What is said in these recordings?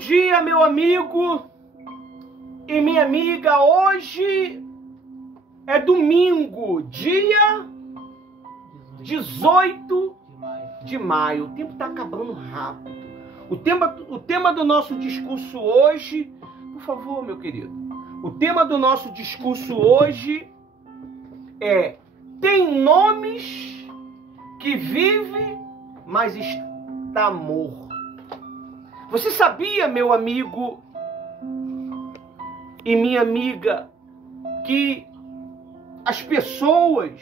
dia, meu amigo e minha amiga. Hoje é domingo, dia 18 de maio. O tempo está acabando rápido. O tema do nosso discurso hoje, por favor, meu querido. O tema do nosso discurso hoje é: tem nomes que vive, mas está morto. Você sabia, meu amigo e minha amiga, que as pessoas,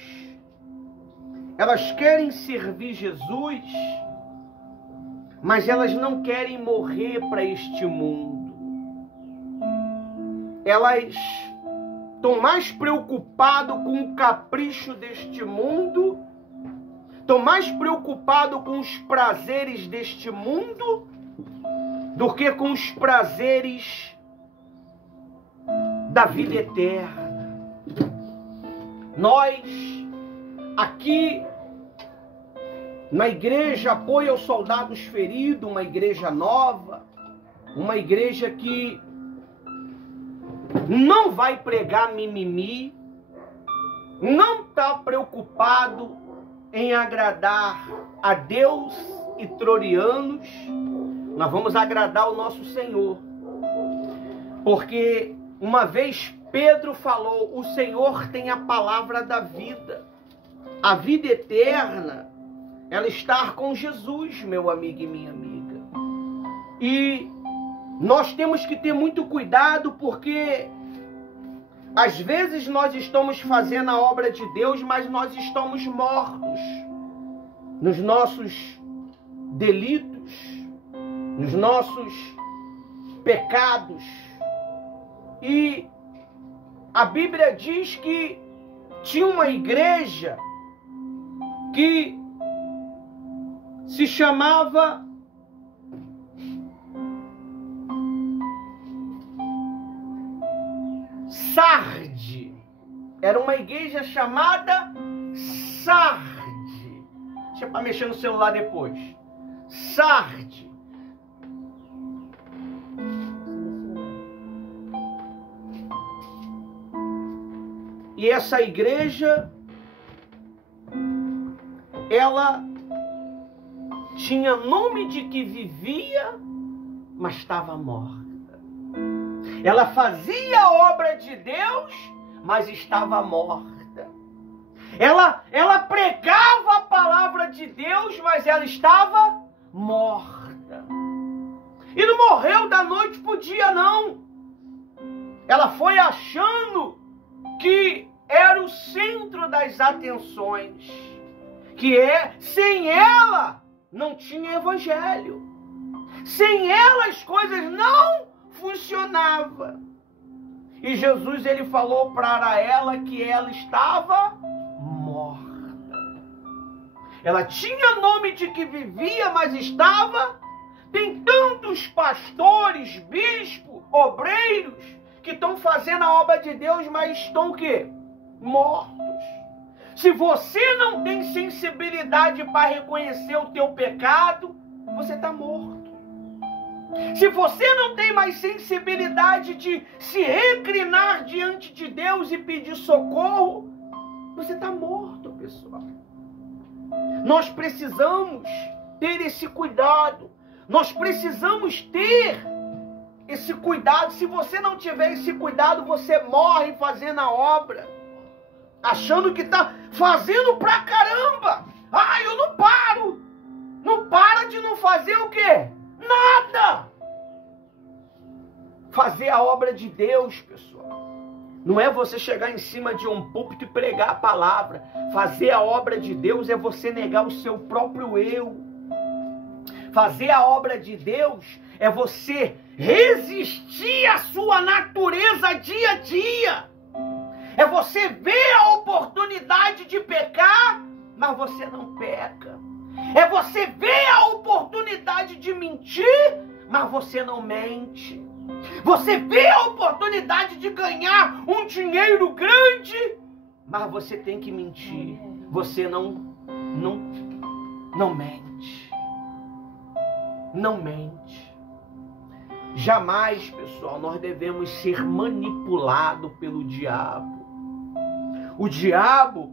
elas querem servir Jesus, mas elas não querem morrer para este mundo. Elas estão mais preocupadas com o capricho deste mundo, estão mais preocupadas com os prazeres deste mundo do que com os prazeres da vida eterna. Nós, aqui na igreja Apoio aos Soldados Feridos, uma igreja nova, uma igreja que não vai pregar mimimi, não está preocupado em agradar a Deus e trorianos. Nós vamos agradar o nosso Senhor, porque uma vez Pedro falou: o Senhor tem a palavra da vida. A vida eterna, ela está com Jesus, meu amigo e minha amiga. E nós temos que ter muito cuidado, porque às vezes nós estamos fazendo a obra de Deus, mas nós estamos mortos nos nossos delitos, nos nossos pecados. E a Bíblia diz que tinha uma igreja que se chamava Sarde. Era uma igreja chamada Sarde. Deixa eu mexer no celular depois. Sarde. E essa igreja, ela tinha nome de que vivia, mas estava morta. Ela fazia a obra de Deus, mas estava morta. Ela pregava a palavra de Deus, mas ela estava morta. E não morreu da noite para o dia, não. Ela foi achando que era o centro das atenções, sem ela não tinha evangelho, sem ela as coisas não funcionavam. E Jesus, ele falou para ela que ela estava morta. Ela tinha nome de que vivia, mas estava. Tem tantos pastores, bispos, obreiros que estão fazendo a obra de Deus, mas estão o quê? Mortos. Se você não tem sensibilidade para reconhecer o teu pecado, você está morto. Se você não tem mais sensibilidade de se reclinar diante de Deus e pedir socorro, você está morto, pessoal. Nós precisamos ter esse cuidado. Nós precisamos ter esse cuidado. Se você não tiver esse cuidado, você morre fazendo a obra, achando que está fazendo pra caramba. Ah, eu não paro. Não para de não fazer o quê? Nada. Fazer a obra de Deus, pessoal, não é você chegar em cima de um púlpito e pregar a palavra. Fazer a obra de Deus é você negar o seu próprio eu. Fazer a obra de Deus é você resistir à sua natureza dia a dia. É você ver a oportunidade de pecar, mas você não peca. É você ver a oportunidade de mentir, mas você não mente. Você vê a oportunidade de ganhar um dinheiro grande, mas você tem que mentir. Você não mente. Não mente. Jamais, pessoal, nós devemos ser manipulados pelo diabo. O diabo,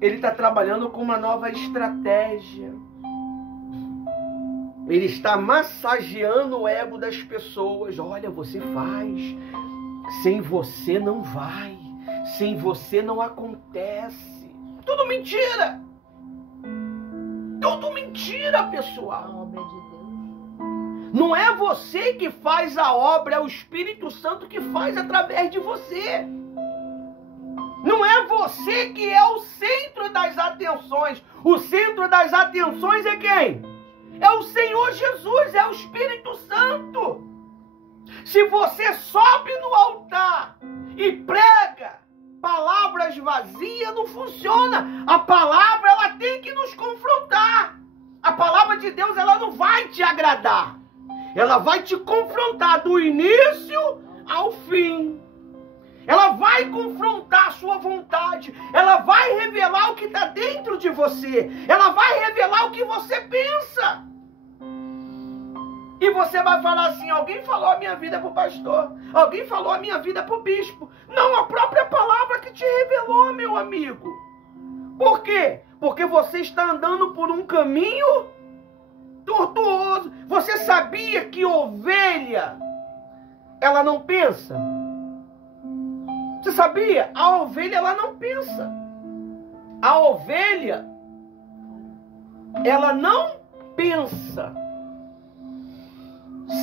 ele está trabalhando com uma nova estratégia. Ele está massageando o ego das pessoas. Olha, você faz. Sem você não vai. Sem você não acontece. Tudo mentira. Tudo mentira, pessoal. A obra de Deus. Não é você que faz a obra, é o Espírito Santo que faz através de você. Não é você que é o centro das atenções. O centro das atenções é quem? É o Senhor Jesus, é o Espírito Santo. Se você sobe no altar e prega palavras vazias, não funciona. A palavra, ela tem que nos confrontar. A palavra de Deus, ela não vai te agradar. Ela vai te confrontar do início ao fim. Ela vai confrontar a sua vontade. Ela vai revelar o que está dentro de você. Ela vai revelar o que você pensa. E você vai falar assim, alguém falou a minha vida para o pastor. Alguém falou a minha vida para o bispo. Não, a própria palavra que te revelou, meu amigo. Por quê? Porque você está andando por um caminho tortuoso. Você sabia que ovelha, ela não pensa? Você sabia? A ovelha, ela não pensa. A ovelha, ela não pensa.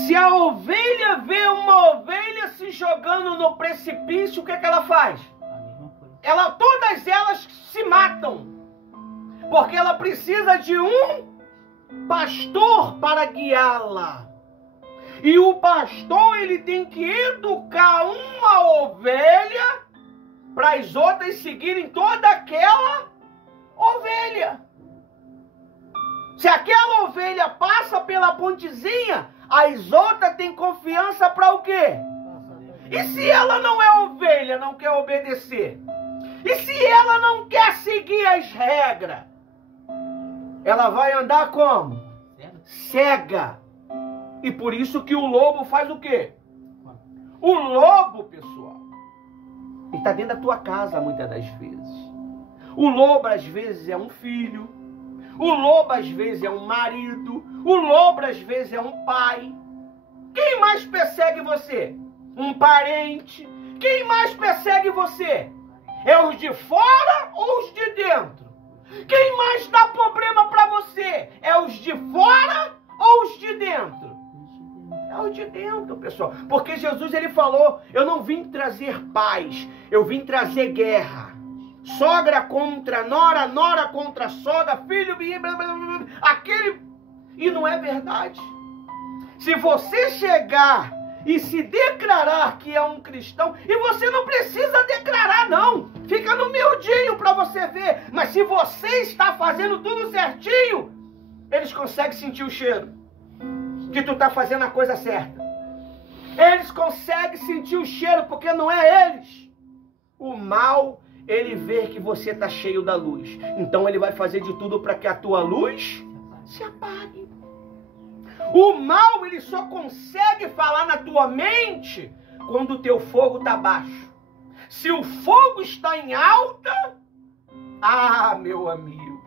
Se a ovelha vê uma ovelha se jogando no precipício, o que é que ela faz? Todas elas se matam. Porque ela precisa de um pastor para guiá-la. E o pastor, ele tem que educar uma ovelha para as outras seguirem toda aquela ovelha. Se aquela ovelha passa pela pontezinha, as outras têm confiança para o quê? E se ela não é ovelha, não quer obedecer? E se ela não quer seguir as regras? Ela vai andar como? Cega. E por isso que o lobo faz o quê? O lobo, pessoal, ele está dentro da tua casa muitas das vezes. O lobo às vezes é um filho. O lobo às vezes é um marido. O lobo às vezes é um pai. Quem mais persegue você? Um parente. Quem mais persegue você? É os de fora ou os de dentro? Quem mais dá problema para você? É os de fora ou os de dentro? É os de dentro, pessoal. Porque Jesus, ele falou, eu não vim trazer paz, eu vim trazer guerra. Sogra contra nora, nora contra sogra, filho, aquele... E não é verdade. Se você chegar e se declarar que é um cristão, e você não precisa declarar não, fica no miudinho para você ver, mas se você está fazendo tudo certinho, eles conseguem sentir o cheiro que tu está fazendo a coisa certa. Eles conseguem sentir o cheiro, porque não é eles. O mal, ele vê que você está cheio da luz, então ele vai fazer de tudo para que a tua luz se apague. O mal, ele só consegue falar na tua mente quando o teu fogo está baixo. Se o fogo está em alta, meu amigo,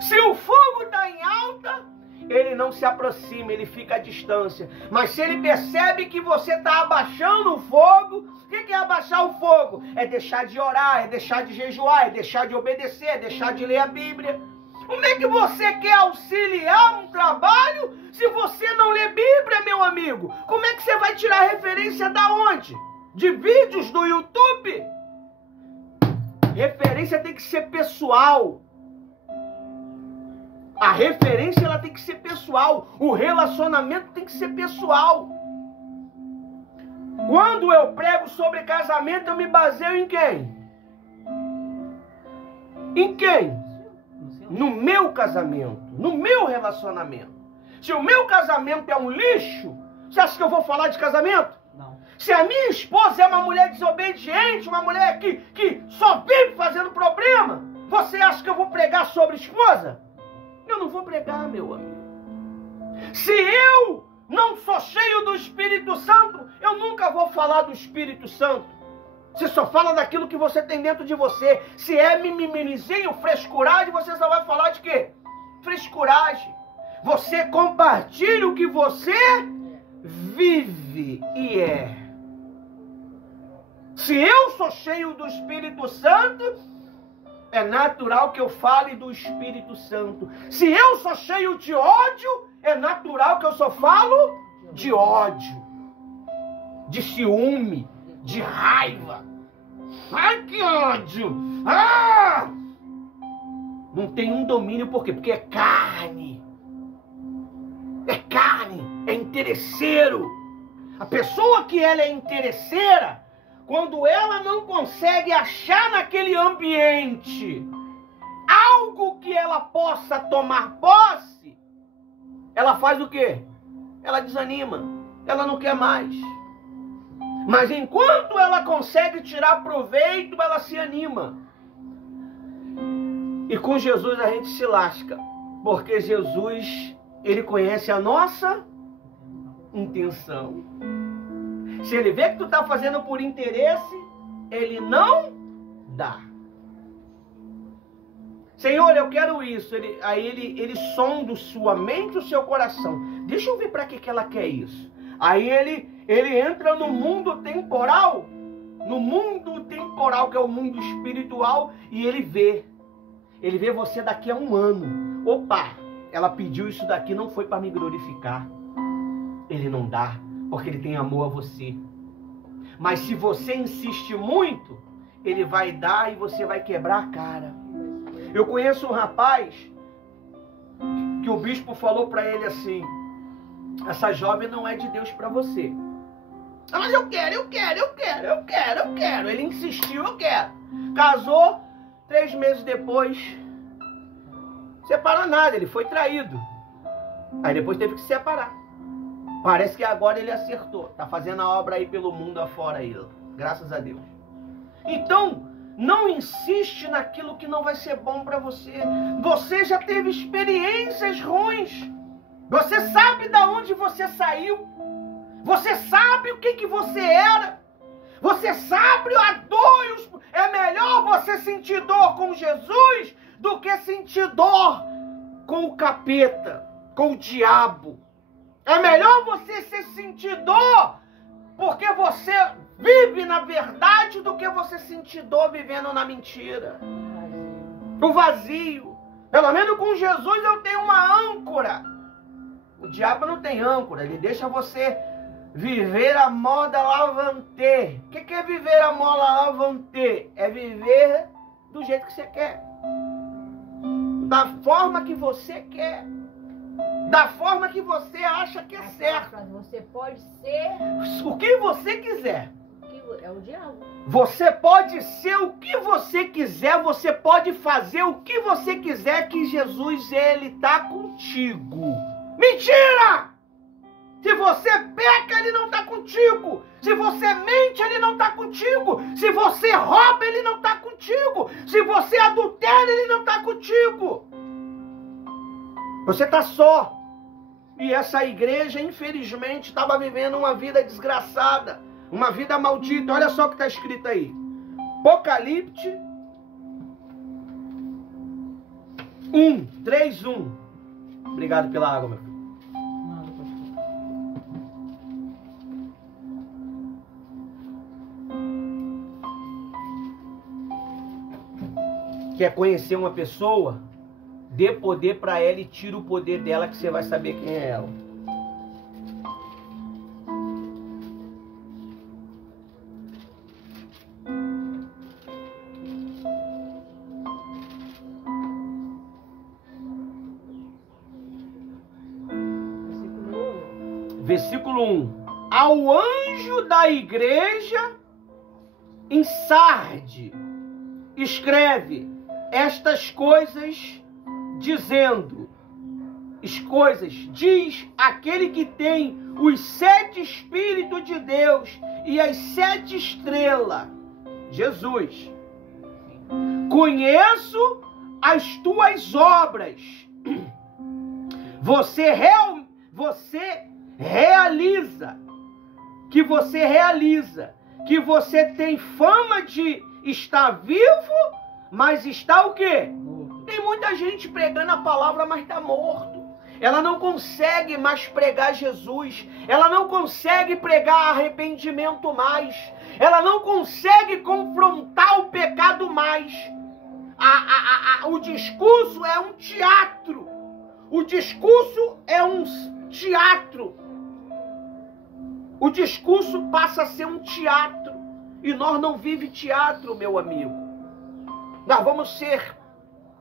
se o fogo está em alta, ele não se aproxima, ele fica à distância. Mas se ele percebe que você está abaixando o fogo, o que é abaixar o fogo? É deixar de orar, é deixar de jejuar, é deixar de obedecer, é deixar de ler a Bíblia. Como é que você quer auxiliar um trabalho se você não lê Bíblia, meu amigo? Como é que você vai tirar referência da onde? De vídeos do YouTube? Referência tem que ser pessoal. A referência, ela tem que ser pessoal. O relacionamento tem que ser pessoal. Quando eu prego sobre casamento, eu me baseio em quem? Em quem? No meu casamento, no meu relacionamento. Se o meu casamento é um lixo, você acha que eu vou falar de casamento? Não. Se a minha esposa é uma mulher desobediente, uma mulher que só vive fazendo problema, você acha que eu vou pregar sobre esposa? Eu não vou pregar, meu amigo. Se eu não sou cheio do Espírito Santo, eu nunca vou falar do Espírito Santo. Você só fala daquilo que você tem dentro de você. Se é mimimizinho, frescuragem, você só vai falar de quê? Frescuragem. Você compartilha o que você vive e é. Se eu sou cheio do Espírito Santo, é natural que eu fale do Espírito Santo. Se eu sou cheio de ódio, é natural que eu só falo de ódio, de ciúme, de raiva. Ai, que ódio! Ah! Não tem um domínio, por quê? Porque é carne. É carne, é interesseiro. A pessoa que ela é interesseira, quando ela não consegue achar naquele ambiente algo que ela possa tomar posse, ela faz o quê? Ela desanima, ela não quer mais. Mas enquanto ela consegue tirar proveito, ela se anima. E com Jesus a gente se lasca, porque Jesus, ele conhece a nossa intenção. Se ele vê que tu está fazendo por interesse, ele não dá. Senhor, eu quero isso. Ele sonda sua mente e o seu coração. Deixa eu ver para que ela quer isso. Aí ele entra no mundo temporal. No mundo temporal, que é o mundo espiritual. E ele vê. Ele vê você daqui a 1 ano. Opa, ela pediu isso daqui, não foi para me glorificar. Ele não dá, porque ele tem amor a você. Mas se você insiste muito, ele vai dar e você vai quebrar a cara. Eu conheço um rapaz que o bispo falou para ele assim: essa jovem não é de Deus para você. Ah, mas eu quero. Ele insistiu, eu quero. Casou, 3 meses depois, separou nada, ele foi traído. Aí depois teve que se separar. Parece que agora ele acertou. Tá fazendo a obra aí pelo mundo afora aí. Graças a Deus. Então, não insiste naquilo que não vai ser bom para você. Você já teve experiências ruins. Você sabe de onde você saiu. Você sabe o que você era. Você sabe a dor. É melhor você sentir dor com Jesus do que sentir dor com o capeta, com o diabo. É melhor você se sentir dor porque você vive na verdade do que você sentir dor vivendo na mentira. O vazio. Pelo menos com Jesus eu tenho uma âncora. O diabo não tem âncora. Ele deixa você viver a moda lavante. O que é viver a moda lavante? É viver do jeito que você quer. Da forma que você quer. Da forma que você acha que é certo. Você pode ser o que você quiser. É o diabo. Você pode ser o que você quiser. Você pode fazer o que você quiser, que Jesus, ele está contigo. Mentira! Se você peca, ele não está contigo. Se você mente, ele não está contigo. Se você rouba, ele não está contigo. Se você adultera, ele não está contigo. Você está só. E essa igreja, infelizmente, estava vivendo uma vida desgraçada. Uma vida maldita. Olha só o que está escrito aí. Apocalipse 3:1. Obrigado pela água, meu filho. Quer conhecer uma pessoa? Dê poder para ela e tira o poder dela, que você vai saber quem é ela. Versículo 1. Ao anjo da igreja em Sardes, escreve estas coisas, dizendo, diz aquele que tem os 7 Espíritos de Deus e as 7 estrelas, Jesus. Conheço as tuas obras. você realiza, que você tem fama de estar vivo, mas está o quê? Tem muita gente pregando a palavra, mas está morto. Ela não consegue mais pregar Jesus. Ela não consegue pregar arrependimento mais. Ela não consegue confrontar o pecado mais. O discurso é um teatro. O discurso é um teatro. O discurso passa a ser um teatro. E nós não vivemos teatro, meu amigo. Nós vamos ser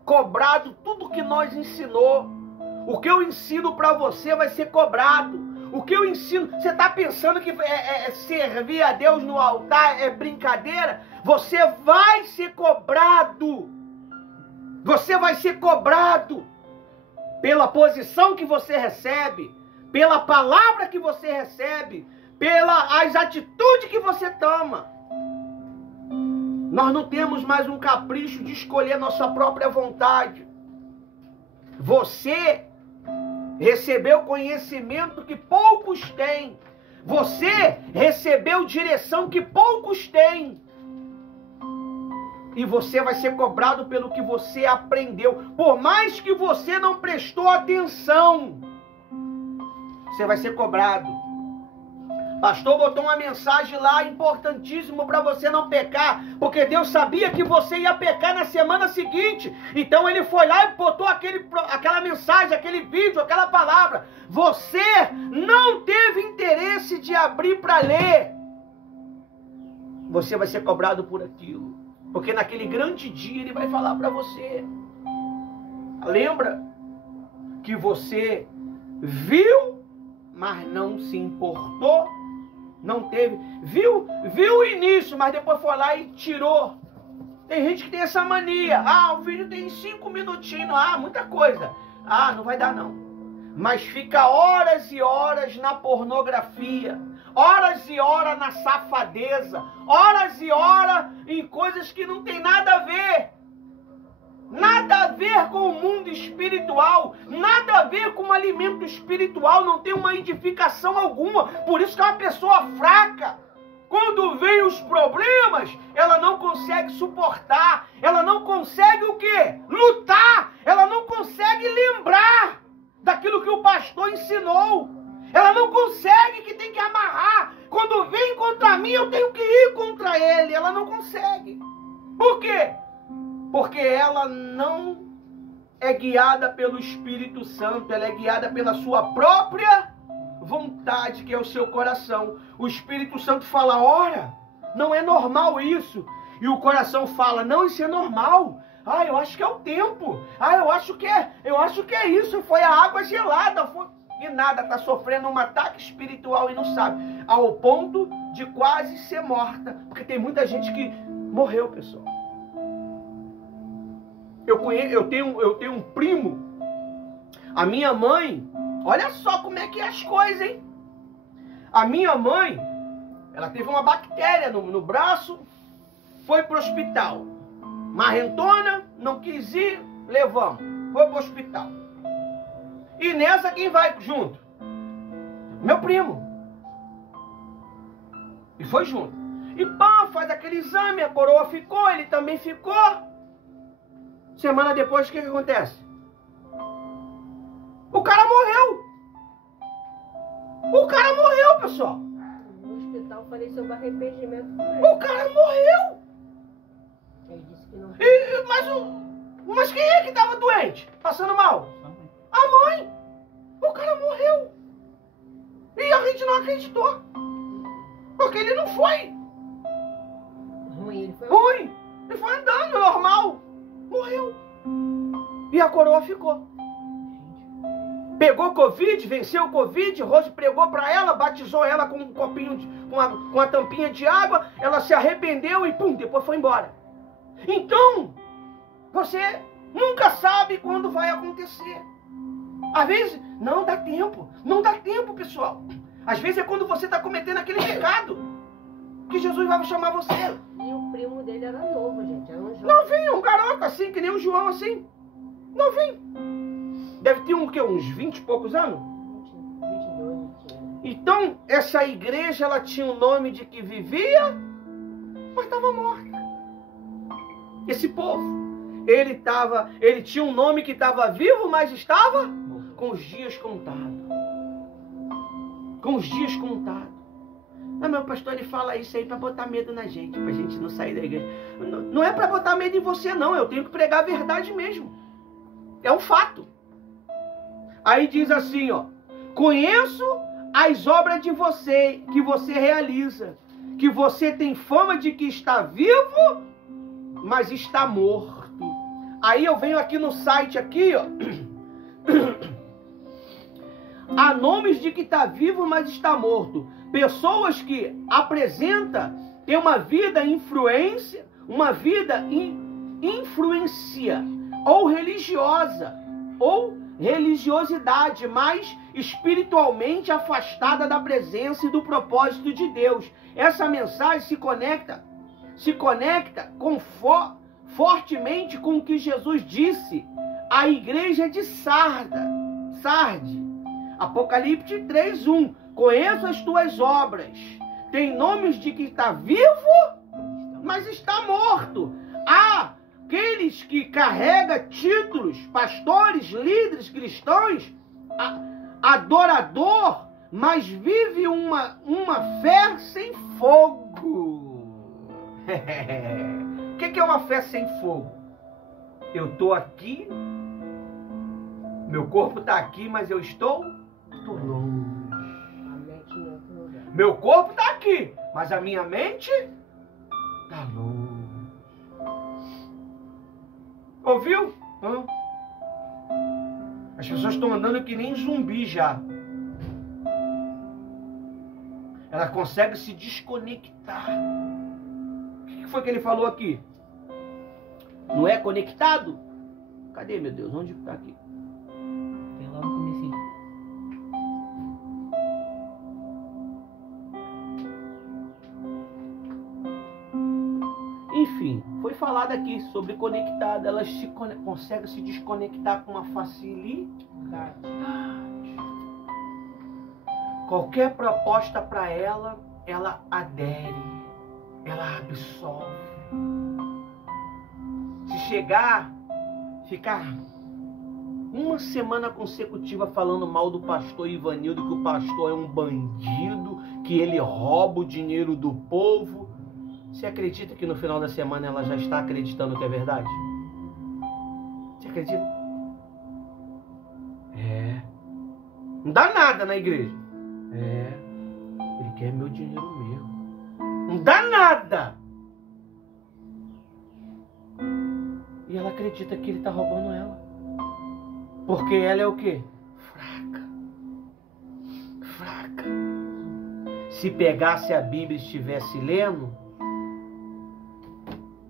cobrados tudo que nós ensinou. O que eu ensino para você vai ser cobrado. O que eu ensino... Você está pensando que servir a Deus no altar é brincadeira? Você vai ser cobrado. Você vai ser cobrado pela posição que você recebe, pela palavra que você recebe, pelas atitudes que você toma. Nós não temos mais um capricho de escolher nossa própria vontade. Você recebeu conhecimento que poucos têm. Você recebeu direção que poucos têm. E você vai ser cobrado pelo que você aprendeu. Por mais que você não prestou atenção, você vai ser cobrado. Pastor botou uma mensagem lá importantíssima para você não pecar, porque Deus sabia que você ia pecar na semana seguinte. Então ele foi lá e botou aquela mensagem, aquele vídeo, aquela palavra. Você não teve interesse de abrir para ler. Você vai ser cobrado por aquilo, porque naquele grande dia ele vai falar para você. Lembra que você viu, mas não se importou? Não teve, viu o início, mas depois foi lá e tirou. Tem gente que tem essa mania. O vídeo tem 5 minutinhos. Muita coisa. Não vai dar não. Mas fica horas e horas na pornografia, horas e horas na safadeza, horas e horas em coisas que não tem nada a ver. Nada a ver com o mundo espiritual, nada a ver com o alimento espiritual, não tem uma edificação alguma. Por isso que é uma pessoa fraca. Quando vem os problemas, ela não consegue suportar, ela não consegue o quê? Lutar, ela não consegue lembrar daquilo que o pastor ensinou. Ela não consegue, que tem que amarrar. Quando vem contra mim, eu tenho que ir contra ele. Ela não consegue. Por quê? Porque ela não é guiada pelo Espírito Santo, ela é guiada pela sua própria vontade, que é o seu coração. O Espírito Santo fala, ora, não é normal isso. E o coração fala, não, isso é normal. Eu acho que é o tempo. Eu acho que é isso, foi a água gelada. E nada, está sofrendo um ataque espiritual e não sabe. Ao ponto de quase ser morta. Porque tem muita gente que morreu, pessoal. Eu tenho um primo. A minha mãe, olha só como é que é as coisas, hein? A minha mãe, ela teve uma bactéria no braço, foi pro hospital. Marrentona, não quis ir, levamos. Foi pro hospital. E nessa quem vai junto? Meu primo. E foi junto. E faz aquele exame, a coroa ficou, ele também ficou. Semana depois, o que acontece? O cara morreu. O cara morreu, pessoal. No hospital falei sobre arrependimento com ele. O cara morreu. Ele disse que não. Mas quem é que estava doente? Passando mal? A mãe. O cara morreu. E a gente não acreditou. Porque ele não foi. Ruim, ele foi. Ruim. Ele foi andando normal. Morreu. E a coroa ficou. Pegou Covid, venceu o Covid, Rose pregou para ela, batizou ela com um copinho, com uma tampinha de água, ela se arrependeu e depois foi embora. Então, você nunca sabe quando vai acontecer. Às vezes, não dá tempo, pessoal. Às vezes é quando você está cometendo aquele pecado que Jesus vai chamar você. E o primo dele era novo, gente. Era um jovem. Novinho, um garoto assim, que nem o João assim. Novinho. Deve ter uns 20 e poucos anos? Então, essa igreja, ela tinha o nome de que vivia, mas estava morta. Esse povo, ele tinha um nome que estava vivo, mas estava com os dias contados. Com os dias contados. Não, meu pastor, ele fala isso aí para botar medo na gente, para a gente não sair da igreja. Não é para botar medo em você, não. Eu tenho que pregar a verdade mesmo. É um fato. Aí diz assim, ó: conheço as obras de você, que você realiza, que você tem fama de que está vivo, mas está morto. Aí eu venho aqui no site aqui, ó. Há nomes de que está vivo, mas está morto. Pessoas que apresentam ter uma vida influência ou religiosa, ou religiosidade, mas espiritualmente afastada da presença e do propósito de Deus. Essa mensagem se conecta fortemente com o que Jesus disse à igreja de Sarde. Apocalipse 3:1. Conheço as tuas obras. Tem nomes de que está vivo, mas está morto. Há aqueles que carregam títulos, pastores, líderes, cristãos, adorador, mas vive uma fé sem fogo. O que é uma fé sem fogo? Eu estou aqui, meu corpo está aqui, mas eu estou longe. Meu corpo está aqui, mas a minha mente está longe. Ouviu? As pessoas estão andando que nem zumbi já. Ela consegue se desconectar. O que foi que ele falou aqui? Não é conectado? Cadê, meu Deus? Onde está aqui? Tem lá no comecinho. Enfim, foi falado aqui sobre conectada. Elas conseguem se desconectar com uma facilidade. Qualquer proposta para ela, ela adere, ela absorve. Se ficar uma semana consecutiva falando mal do pastor Ivanildo, que o pastor é um bandido, que ele rouba o dinheiro do povo, você acredita que no final da semana ela já está acreditando que é verdade? Você acredita? Não dá nada na igreja. Ele quer meu dinheiro mesmo. Não dá nada. E ela acredita que ele está roubando ela. Porque ela é o quê? Fraca. Se pegasse a Bíblia e estivesse lendo,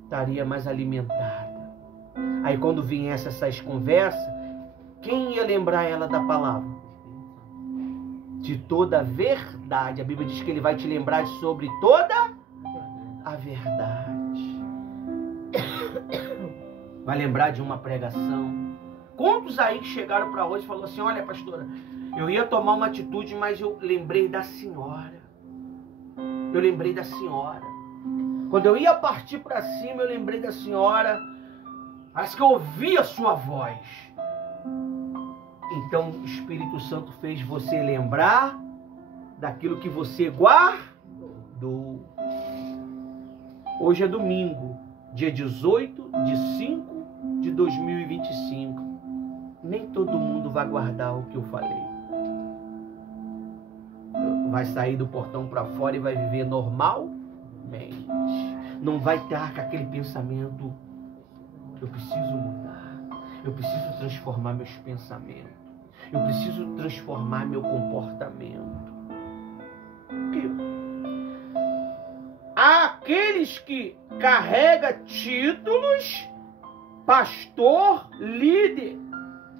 estaria mais alimentada. Aí quando viesse essas conversas, quem ia lembrar ela da palavra? De toda a verdade. A Bíblia diz que ele vai te lembrar sobre toda a verdade. Vai lembrar de uma pregação. Quantos aí que chegaram para hoje e falaram assim: olha, pastora, eu ia tomar uma atitude, mas eu lembrei da senhora. Quando eu ia partir para cima, eu lembrei da senhora. Parece que eu ouvi a sua voz. Então o Espírito Santo fez você lembrar daquilo que você guardou. Hoje é domingo, dia 18/5/2025. Nem todo mundo vai guardar o que eu falei. Vai sair do portão para fora e vai viver normalmente. Não vai estar com aquele pensamento: eu preciso mudar. Eu preciso transformar meus pensamentos. Eu preciso transformar meu comportamento. Há aqueles que carregam títulos, pastor, líder,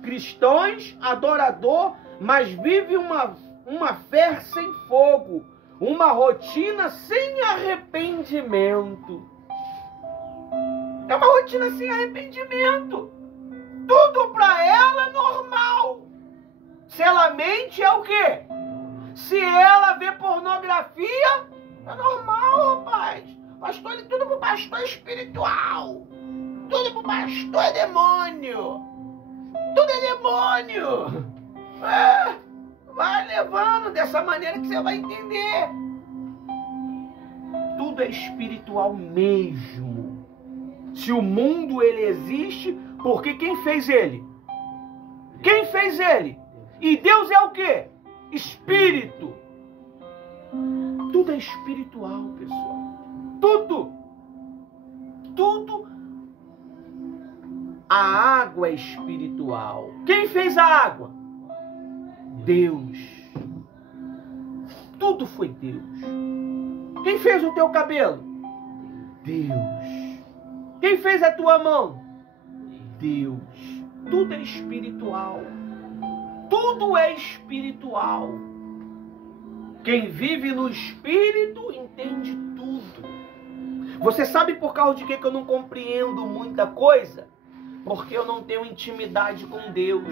cristãos, adorador, mas vive uma fé sem fogo, uma rotina sem arrependimento. É uma rotina sem arrependimento. Tudo para ela é normal. Se ela mente, é o quê? Se ela pornografia é normal, rapaz. Pastor, tudo pro pastor espiritual. Tudo pro pastor é demônio. Tudo é demônio. Vai levando dessa maneira que você vai entender. Tudo é espiritual mesmo. Se o mundo ele existe, porque quem fez ele? Quem fez ele? E Deus é o quê? Espírito. Tudo é espiritual, pessoal. Tudo. Tudo. A água é espiritual. Quem fez a água? Deus. Tudo foi Deus. Quem fez o teu cabelo? Deus. Quem fez a tua mão? Deus. Tudo é espiritual. Tudo é espiritual. Quem vive no Espírito entende tudo. Você sabe por causa de que eu não compreendo muita coisa? Porque eu não tenho intimidade com Deus.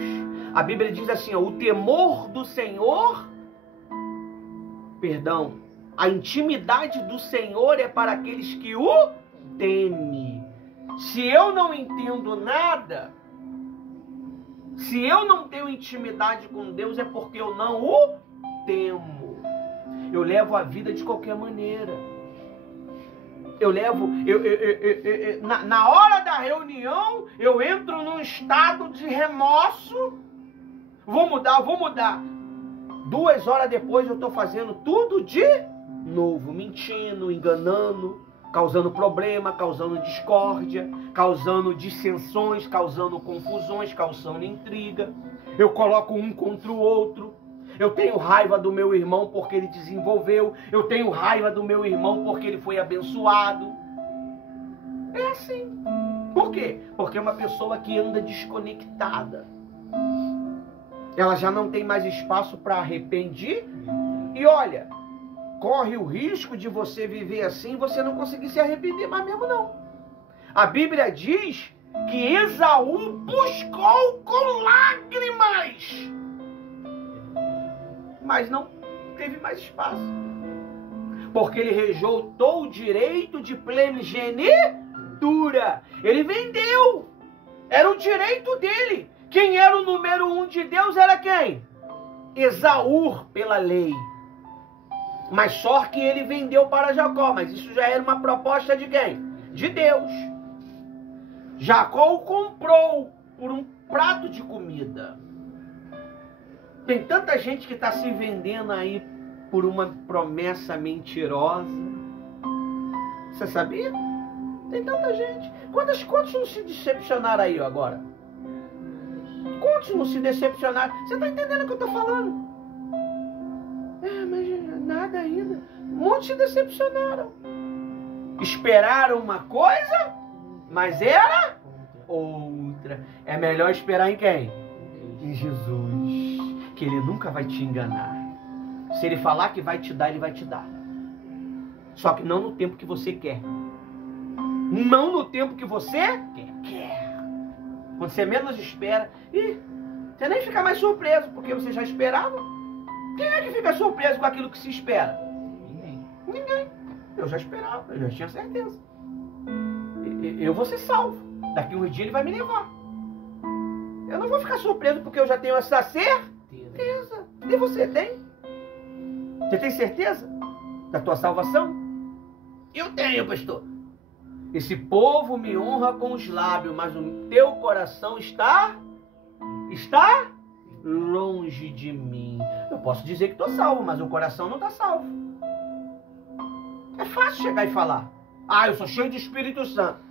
A Bíblia diz assim, ó, o temor do Senhor, a intimidade do Senhor é para aqueles que o temem. Se eu não entendo nada, se eu não tenho intimidade com Deus, é porque eu não o temo. Eu levo a vida de qualquer maneira. Na hora da reunião, eu entro num estado de remorso. Vou mudar. 2 horas depois eu estou fazendo tudo de novo. Mentindo, enganando, causando problema, causando discórdia, causando dissensões, causando confusões, causando intriga. Eu coloco um contra o outro. Eu tenho raiva do meu irmão porque ele desenvolveu. Eu tenho raiva do meu irmão porque ele foi abençoado. É assim. Por quê? Porque é uma pessoa que anda desconectada. Ela já não tem mais espaço para arrepender. E olha, corre o risco de você viver assim e você não conseguir se arrepender mais mesmo não. A Bíblia diz que Esaú buscou com lágrimas, mas não teve mais espaço. Porque ele rejeitou o direito de primogenitura. Ele vendeu. Era o direito dele. Quem era o número 1 de Deus era quem? Esaú, pela lei. Mas só que ele vendeu para Jacó. Mas isso já era uma proposta de quem? De Deus. Jacó o comprou por um prato de comida. Tem tanta gente que está se vendendo aí por uma promessa mentirosa. Você sabia? Tem tanta gente. Quantos não se decepcionaram aí agora? Quantos não se decepcionaram? Você está entendendo o que eu estou falando? Mas nada ainda. Um monte se decepcionaram. Esperaram uma coisa, mas era outra. É melhor esperar em quem? Em Jesus. Que ele nunca vai te enganar. Se ele falar que vai te dar, ele vai te dar. Só que não no tempo que você quer. Não no tempo que você quer. Quando você menos espera. Você nem fica mais surpreso, porque você já esperava. Quem é que fica surpreso com aquilo que se espera? Ninguém. Eu já esperava, eu já tinha certeza. Eu vou ser salvo. Daqui uns dias ele vai me levar. Eu não vou ficar surpreso porque eu já tenho essa certeza. E você tem? Você tem certeza da tua salvação? Eu tenho, pastor. Esse povo me honra com os lábios, mas o teu coração está longe de mim. Eu posso dizer que estou salvo, mas o coração não está salvo. É fácil chegar e falar: eu sou cheio do Espírito Santo.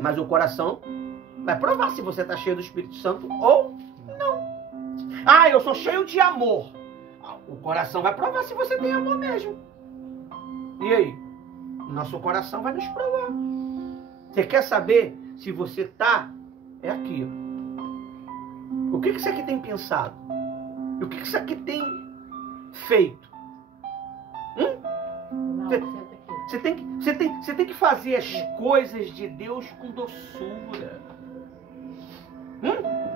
Mas o coração vai provar se você está cheio do Espírito Santo ou não. Eu sou cheio de amor. O coração vai provar se você tem amor mesmo. E aí? Nosso coração vai nos provar. Você quer saber se você está? É aqui. O que você aqui tem pensado? O que você aqui tem feito? Você tem que fazer as coisas de Deus com doçura.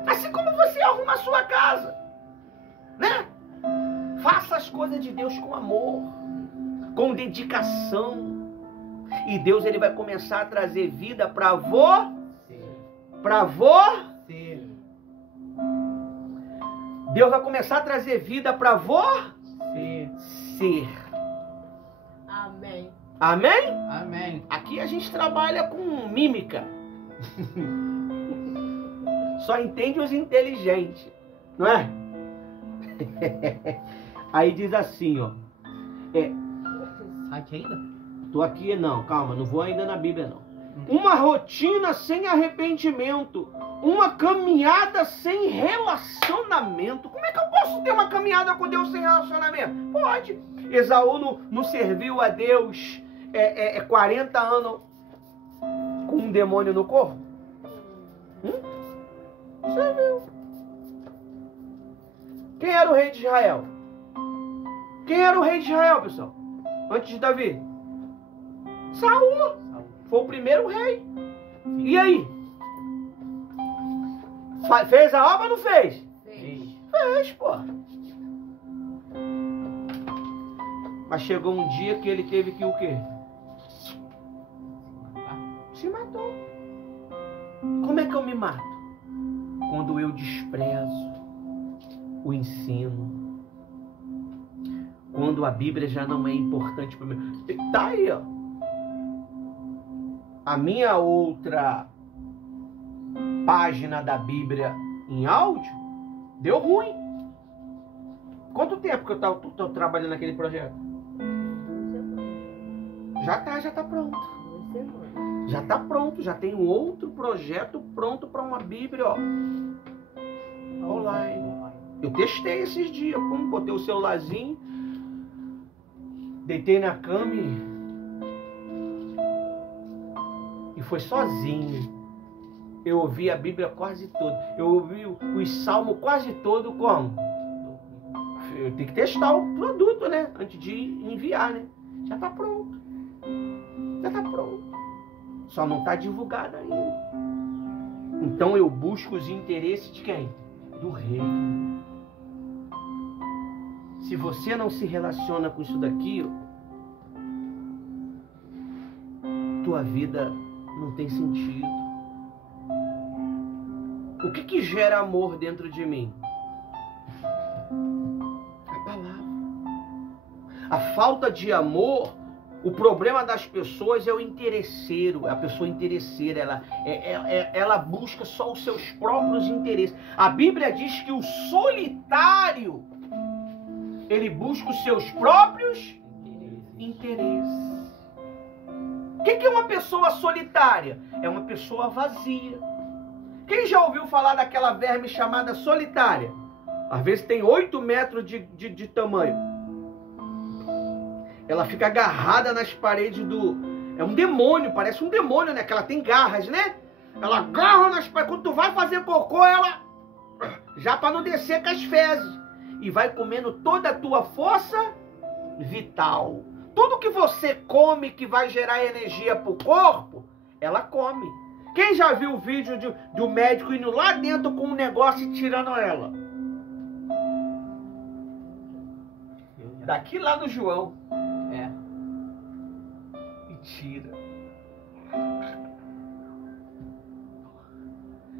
Assim como você arruma a sua casa. Né? Faça as coisas de Deus com amor. com dedicação. E Deus ele vai começar a trazer vida para você. Deus vai começar a trazer vida para você. Amém. Amém? Amém. Aqui a gente trabalha com mímica. Só entende os inteligentes, não é? Aí diz assim, ó. Aqui ainda? Tô aqui, não, calma, não vou ainda na Bíblia, não. Uma rotina sem arrependimento. Uma caminhada sem relacionamento. Como é que eu posso ter uma caminhada com Deus sem relacionamento? Pode. Esaú não serviu a Deus 40 anos com um demônio no corpo? Serviu. Quem era o rei de Israel? Quem era o rei de Israel, pessoal? Antes de Davi? Saul. Foi o primeiro rei. E aí? Fez a obra ou não fez? Fez, pô. Mas chegou um dia que ele teve que o quê? Se matou. Como é que eu me mato? Quando eu desprezo o ensino. Quando a Bíblia já não é importante para mim. Tá aí, ó. A minha outra página da Bíblia em áudio deu ruim. Quanto tempo que eu tô trabalhando naquele projeto? Já tá pronto. Já tá pronto, já tem um outro projeto pronto para uma Bíblia, ó. Online. Eu testei esses dias, botei o celularzinho, deitei na cama e foi sozinho. Eu ouvi a Bíblia quase toda. Eu ouvi os salmos quase todo como? Eu tenho que testar o produto, né? Antes de enviar, né? Já tá pronto. Já tá pronto. Só não tá divulgado ainda. Então eu busco os interesses de quem? Do rei. Se você não se relaciona com isso daqui, tua vida não tem sentido. O que gera amor dentro de mim? A palavra. A falta de amor, o problema das pessoas é o interesseiro, a pessoa interesseira, ela busca só os seus próprios interesses. A Bíblia diz que o solitário, ele busca os seus próprios interesses. O que é uma pessoa solitária? É uma pessoa vazia. Quem já ouviu falar daquela verme chamada solitária? Às vezes tem 8 metros de tamanho. Ela fica agarrada nas paredes do... É um demônio, parece um demônio, né? Que ela tem garras, né? Ela agarra nas paredes. Quando tu vai fazer cocô, ela... Já para não descer com as fezes. E vai comendo toda a tua força vital. Tudo que você come que vai gerar energia pro corpo, ela come. Quem já viu o vídeo do médico indo lá dentro com um negócio e tirando ela? Daqui lá no João. E tira.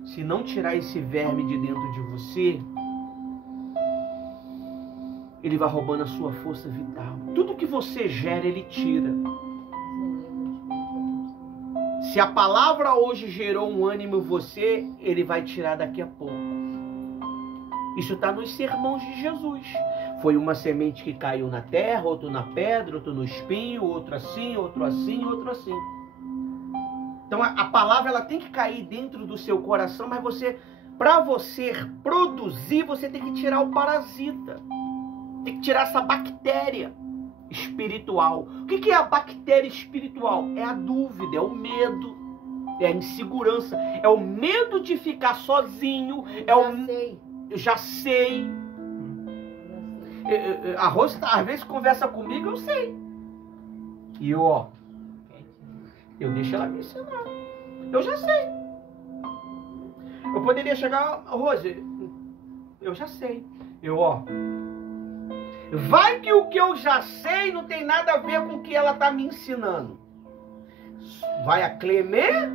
Se não tirar esse verme de dentro de você, ele vai roubando a sua força vital. Tudo que você gera, ele tira. Se a palavra hoje gerou um ânimo em você, ele vai tirar daqui a pouco. Isso está nos sermões de Jesus. Foi uma semente que caiu na terra, outro na pedra, outro no espinho, outro assim, outro assim, outro assim. Então a palavra ela tem que cair dentro do seu coração, mas para você produzir, você tem que tirar o parasita. Tem que tirar essa bactéria espiritual. O que é a bactéria espiritual? É a dúvida, é o medo, é a insegurança, é o medo de ficar sozinho, eu já sei. A Rose às vezes conversa comigo, eu sei. E eu deixo ela me ensinar. Eu já sei. Eu poderia chegar, Rose, eu já sei. Vai que o que eu já sei não tem nada a ver com o que ela está me ensinando. Vai a Clemer,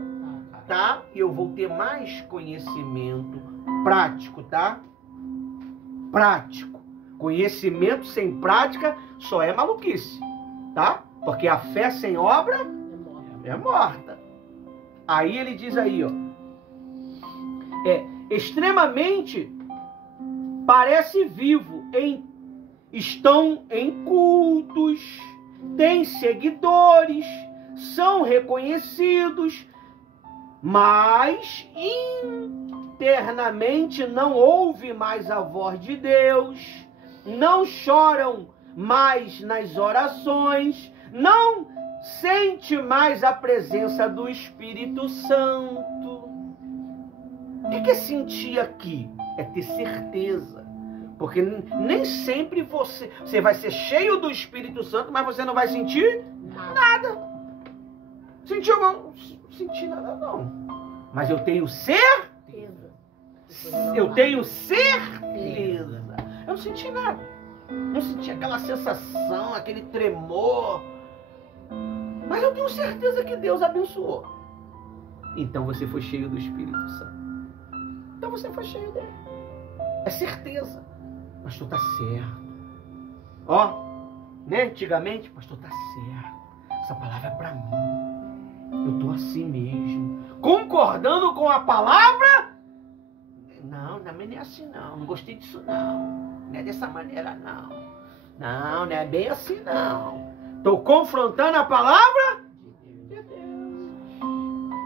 tá? E eu vou ter mais conhecimento prático, tá? Prático. Conhecimento sem prática só é maluquice, tá? Porque a fé sem obra é morta. Aí ele diz aí, ó. Extremamente parece vivo, estão em cultos, têm seguidores, são reconhecidos, mas internamente não ouve mais a voz de Deus, não choram mais nas orações, não sente mais a presença do Espírito Santo. O que é sentir aqui? É ter certeza. Porque nem sempre você vai ser cheio do Espírito Santo, mas você não vai sentir nada. Sentiu? Não senti nada, não. Mas eu tenho certeza. Eu tenho certeza. Eu não senti nada. Não senti aquela sensação, aquele tremor. Mas eu tenho certeza que Deus abençoou. Então você foi cheio do Espírito Santo. Então você foi cheio dele. É certeza. Pastor, tá certo. Ó, né? Antigamente, pastor, tá certo. Essa palavra é pra mim. Eu tô assim mesmo. Concordando com a palavra? Não, também não é assim não. Não gostei disso não. Não é dessa maneira não. Não, não é bem assim não. Tô confrontando a palavra de Deus.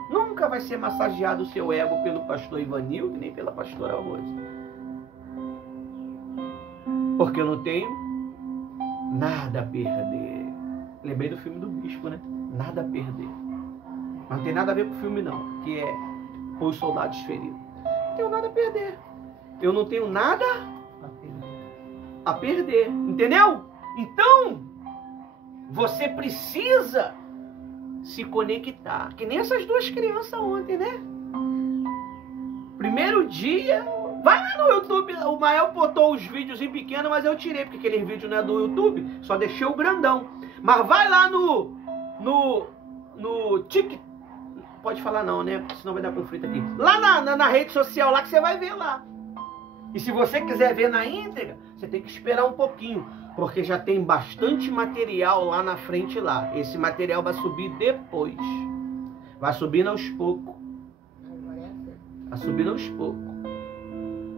Nunca vai ser massageado o seu ego pelo pastor Ivanildo, nem pela pastora Rose. Porque eu não tenho nada a perder. Lembrei do filme do Bispo, né? Nada a perder. Mas não tem nada a ver com o filme não, que é Os Soldados Feridos. Não tenho nada a perder. Eu não tenho nada a perder. Entendeu? Então, você precisa se conectar. Que nem essas duas crianças ontem, né? Primeiro dia, vai lá no YouTube. O Mael botou os vídeos em pequeno, mas eu tirei, porque aquele vídeo não é do YouTube. Só deixei o grandão. Mas vai lá no TikTok. Pode falar não, né? Porque senão vai dar conflito aqui. Lá na rede social lá que você vai ver lá. E se você quiser ver na íntegra, você tem que esperar um pouquinho. Porque já tem bastante material lá na frente lá. Esse material vai subir depois. Vai subindo aos poucos. Vai subindo aos poucos.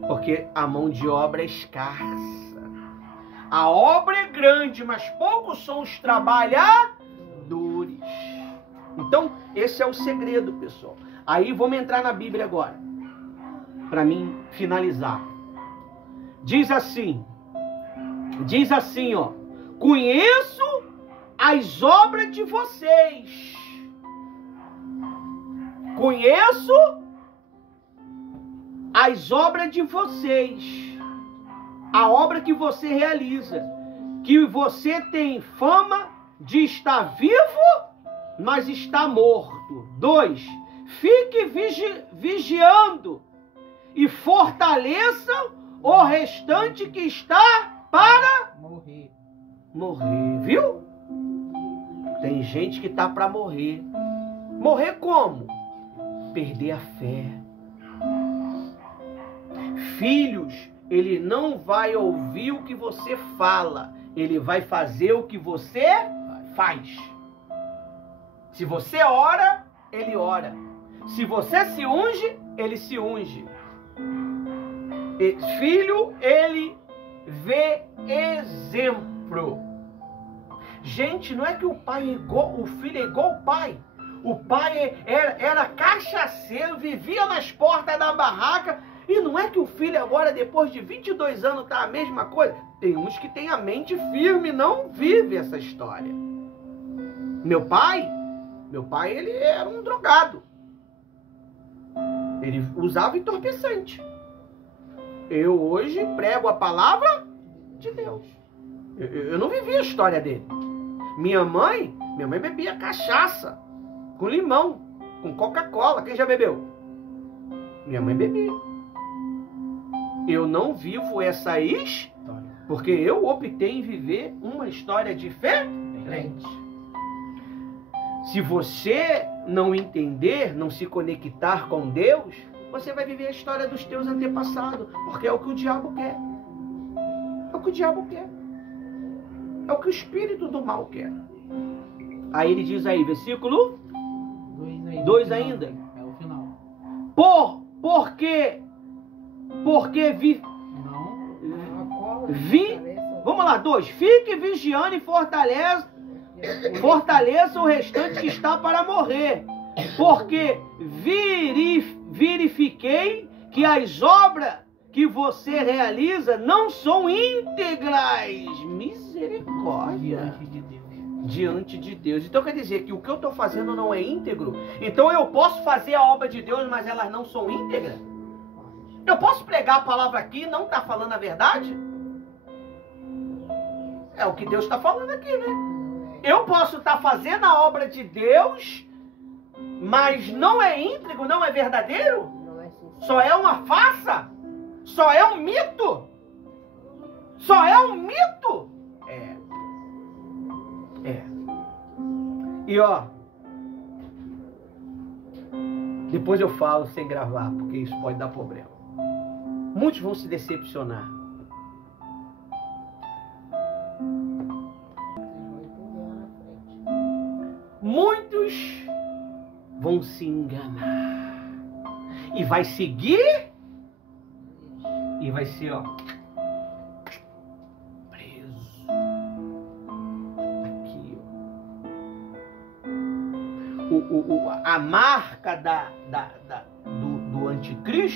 Porque a mão de obra é escassa. A obra é grande, mas poucos são os trabalhadores. Então, esse é o segredo, pessoal. Aí, vamos entrar na Bíblia agora. Para mim finalizar. Diz assim, ó. Conheço as obras de vocês. Conheço as obras de vocês. A obra que você realiza. Que você tem fama de estar vivo, mas está morto. 2. Fique vigiando e fortaleça o restante que está para morrer. Viu? Tem gente que está para morrer. Morrer como? Perder a fé. Filhos, ele não vai ouvir o que você fala. Ele vai fazer o que você faz. Se você ora, ele ora. Se você se unge, ele se unge. Filho, ele vê exemplo. Gente, não é que o pai é igual, o filho é igual ao pai. O pai era cachaceiro, vivia nas portas da barraca. E não é que o filho agora, depois de 22 anos, tá a mesma coisa? Tem uns que têm a mente firme e não vive essa história. Meu pai, ele era um drogado. Ele usava entorpecente. Eu hoje prego a palavra de Deus. Eu não vivi a história dele. Minha mãe bebia cachaça com limão, com Coca-Cola. Quem já bebeu? Minha mãe bebia. Eu não vivo essa história. Porque eu optei em viver uma história diferente. Se você não entender, não se conectar com Deus, você vai viver a história dos teus antepassados, porque é o que o diabo quer. É o que o diabo quer. É o que o espírito do mal quer. Aí ele diz aí, versículo 2 ainda. É o final. Porque vi... Não. Vamos lá, 2. Fique vigiando e fortaleça o restante que está para morrer. Porque verifiquei que as obras que você realiza não são íntegras. Misericórdia. Diante de Deus. Então quer dizer que o que eu estou fazendo não é íntegro? Então eu posso fazer a obra de Deus, mas elas não são íntegras? Eu posso pregar a palavra aqui e não estar falando a verdade? É o que Deus está falando aqui, né? Eu posso estar fazendo a obra de Deus, mas não é íntegro, não é verdadeiro? Só é uma farsa? Só é um mito? Só é um mito? É. E ó, depois eu falo sem gravar, porque isso pode dar problema. Muitos vão se decepcionar. Muitos vão se enganar. E vai seguir. E vai ser, ó, preso. Aqui, ó. A marca do anticristo